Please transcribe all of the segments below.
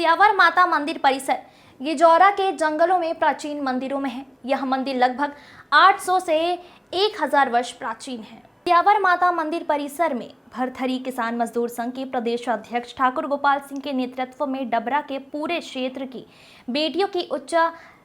स्यावर माता मंदिर परिसर ये जौरा के जंगलों में प्राचीन मंदिरों में है। यह मंदिर लगभग 800 से 1000 वर्ष प्राचीन है। स्यावर माता मंदिर परिसर में भरथरी किसान मजदूर संघ के प्रदेश अध्यक्ष ठाकुर गोपाल सिंह के नेतृत्व में डबरा के पूरे क्षेत्र की बेटियों की उच्च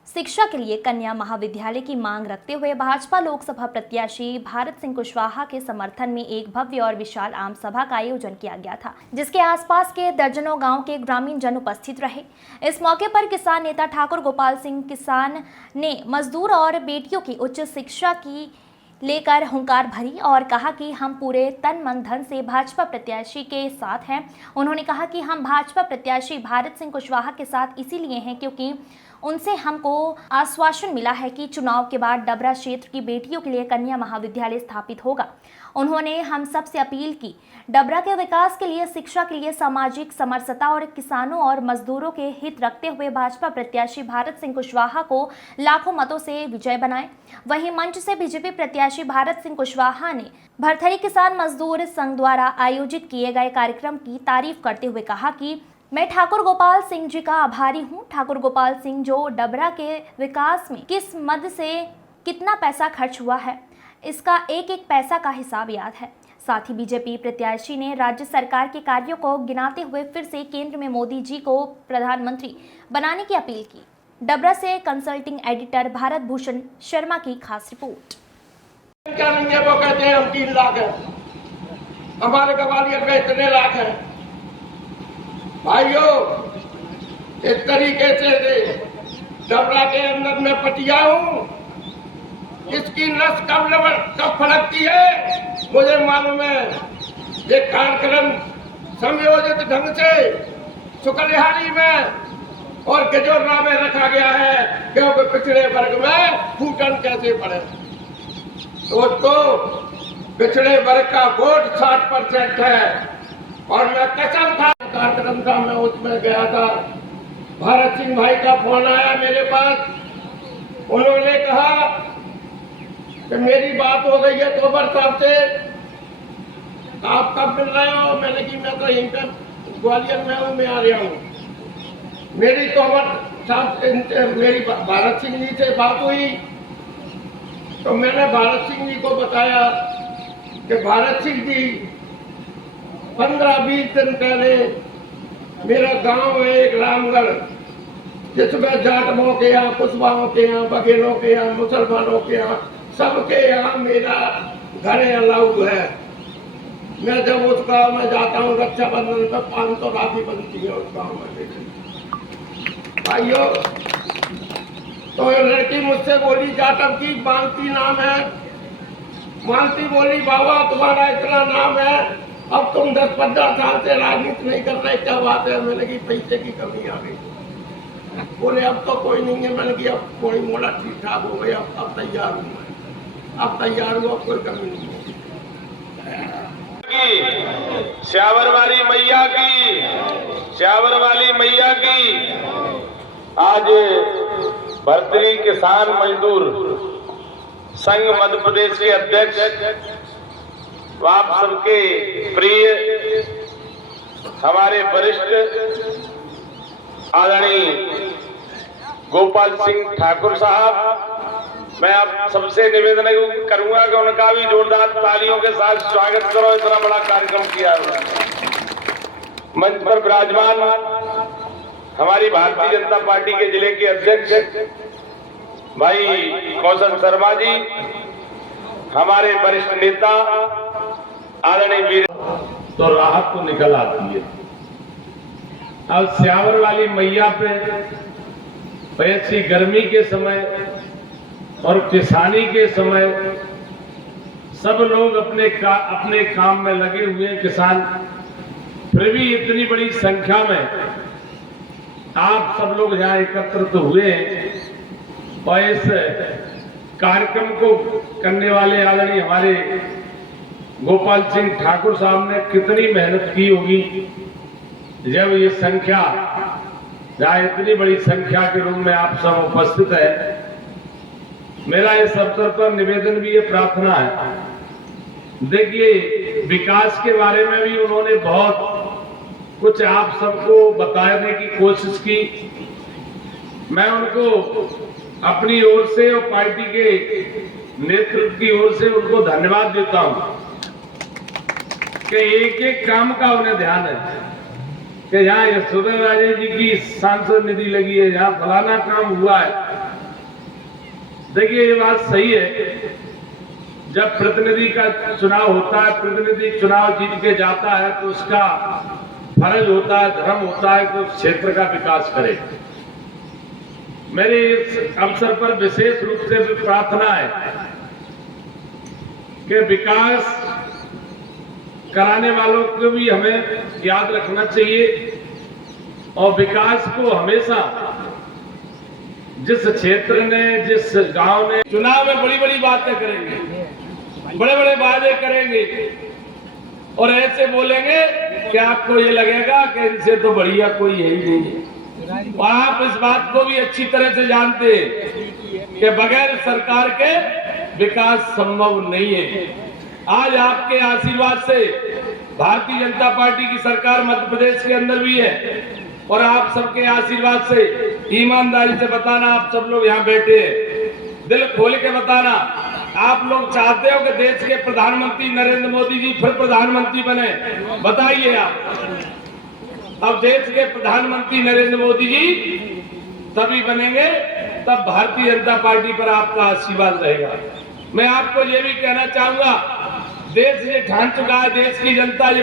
शिक्षा के लिए कन्या महाविद्यालय की मांग रखते हुए भाजपा लोकसभा प्रत्याशी भारत सिंह कुशवाहा के समर्थन में एक भव्य और विशाल आम सभा का आयोजन किया गया था, जिसके आसपास के दर्जनों गांव के ग्रामीण जन उपस्थित रहे। इस मौके पर किसान नेता ठाकुर गोपाल सिंह किसान ने मजदूर और बेटियों की उच्च शिक्षा की लेकर हुंकार भरी और कहा कि हम पूरे तन मन धन से भाजपा प्रत्याशी के साथ हैं। उन्होंने कहा कि हम भाजपा प्रत्याशी भारत सिंह कुशवाहा के साथ इसीलिए हैं क्योंकि उनसे हमको आश्वासन मिला है कि चुनाव के बाद डबरा क्षेत्र की बेटियों के लिए कन्या महाविद्यालय स्थापित होगा। उन्होंने हम सब से अपील की, डबरा के विकास के लिए, शिक्षा के लिए, सामाजिक समरसता और किसानों और मजदूरों के हित रखते हुए भाजपा प्रत्याशी भारत सिंह कुशवाहा को लाखों मतों से विजय बनाएं। वहीं मंच से बीजेपी प्रत्याशी भारत सिंह कुशवाहा ने भरथरी किसान मजदूर संघ द्वारा आयोजित किए गए कार्यक्रम की तारीफ करते हुए कहा कि मैं ठाकुर गोपाल सिंह जी का आभारी हूं। ठाकुर गोपाल सिंह जो डबरा के विकास में किस मद से कितना पैसा खर्च हुआ है, इसका एक एक पैसा का हिसाब याद है। साथ ही बीजेपी प्रत्याशी ने राज्य सरकार के कार्यों को गिनाते हुए फिर से केंद्र में मोदी जी को प्रधानमंत्री बनाने की अपील की। डबरा से कंसल्टिंग एडिटर भारत भूषण शर्मा की खास रिपोर्ट। क्या नहीं है वो कहते हैं हम 3 लाख है, हमारे ग्वालियर में इतने लाख है। भाइयों, इस तरीके से डबरा के अंदर मैं पटिया हूँ, इसकी नस कब फड़कती है मुझे मालूम है। ये कार्यक्रम संयोजित ढंग से सुकलिहारी में और गजोरा में रखा गया है क्योंकि पिछड़े वर्ग में फूटन कैसे पड़े। दोस्तों, पिछड़े वर्ग का वोट 60% है और मैं कसम खा कार्यक्रम था, मैं उसमें गया था। भारत सिंह भाई का फोन आया मेरे पास, उन्होंने कहा कि मेरी बात हो गई है तोमर साहब से, आप कब मिल रहे हो? मैंने कि मैं तो यहीं पर ग्वालियर में हूँ, मैं आ रहा हूँ। मेरी तोमर साहब से, मेरी भारत सिंह जी से बात हुई तो मैंने भारत सिंह जी को बताया कि भारत सिंह जी 15-20 दिन पहले मेरा गांव है एक रामगढ़, जिसमें जाटों के यहाँ, कुशवाहों के यहाँ, बघेलों के यहाँ, मुसलमानों के यहाँ, सबके यहाँ मेरा घर अलाउ है। मैं जब उस गांव में जाता हूँ रक्षाबंधन पर 500 राखी बनती है उस गांव में। भाइयों, तो लड़की मुझसे बोली, जाटव की मानती नाम है, मानती बोली बाबा तुम्हारा इतना नाम है, अब तुम 10-15 साल से राजनीति नहीं कर रहे, क्या बात है? मैंने की पैसे की कमी आ गई। बोले अब तो कोई नहीं है। मैंने की अब कोई मोड़ा ठीक ठाक हो गया, अब तैयार हूँ मैं, अब तैयार हूँ, अब कोई कमी नहीं है। स्यावर वाली मैया की, स्यावर वाली मैया की। आज भरथरी किसान मजदूर संघ मध्य प्रदेश के अध्यक्ष, आप सबके प्रिय हमारे वरिष्ठ आदरणीय गोपाल सिंह ठाकुर साहब, मैं आप सबसे निवेदन करूंगा कि उनका भी जोरदार तालियों के साथ स्वागत करो। इतना बड़ा कार्यक्रम किया है। मंच पर विराजमान हमारी भारतीय जनता पार्टी के जिले के अध्यक्ष भाई कौशल शर्मा जी, हमारे वरिष्ठ नेता आदरणीय वीर, तो राहत तो निकल आती है। अब स्यावर वाली मैया पे ऐसी गर्मी के समय और किसानी के समय सब लोग अपने काम में लगे हुए हैं, किसान, फिर भी इतनी बड़ी संख्या में आप सब लोग यहाँ एकत्रित हुए और इस कार्यक्रम को करने वाले आदरणीय हमारे गोपाल सिंह ठाकुर साहब ने कितनी मेहनत की होगी। जब ये संख्या, जहाँ इतनी बड़ी संख्या के रूप में आप सब उपस्थित है, मेरा इस अवसर पर निवेदन भी, ये प्रार्थना है। देखिए, विकास के बारे में भी उन्होंने बहुत कुछ आप सबको बताने की कोशिश की। मैं उनको अपनी ओर से और पार्टी के नेतृत्व की ओर से उनको धन्यवाद देता हूं कि एक एक काम का उन्हें ध्यान है कि यहाँ यशोधरा राजे जी की सांसद निधि लगी है, यहाँ फलाना काम हुआ है। देखिए ये बात सही है, जब प्रतिनिधि का चुनाव होता है, प्रतिनिधि चुनाव जीत के जाता है तो उसका फर्ज होता है, धर्म होता है कि उस क्षेत्र का विकास करे। मेरे इस अवसर पर विशेष रूप से भी प्रार्थना है कि विकास कराने वालों को भी हमें याद रखना चाहिए और विकास को हमेशा जिस क्षेत्र ने, जिस गांव ने, चुनाव में बड़ी बड़ी बातें करेंगे, बड़े बड़े वादे करेंगे और ऐसे बोलेंगे कि आपको ये लगेगा कि इनसे तो बढ़िया कोई है ही नहीं है। और आप इस बात को भी अच्छी तरह से जानते हैं कि बगैर सरकार के विकास संभव नहीं है। आज आपके आशीर्वाद से भारतीय जनता पार्टी की सरकार मध्य प्रदेश के अंदर भी है और आप सबके आशीर्वाद से, ईमानदारी से बताना, आप सब लोग यहाँ बैठे हैं, दिल खोल के बताना, आप लोग चाहते हो कि देश के प्रधानमंत्री नरेंद्र मोदी जी फिर प्रधानमंत्री बने? बताइए आप। अब देश के प्रधानमंत्री नरेंद्र मोदी जी तभी बनेंगे तब भारतीय जनता पार्टी पर आपका आशीर्वाद रहेगा। मैं आपको ये भी कहना चाहूंगा, देश ये ठान चुका है, देश की जनता ये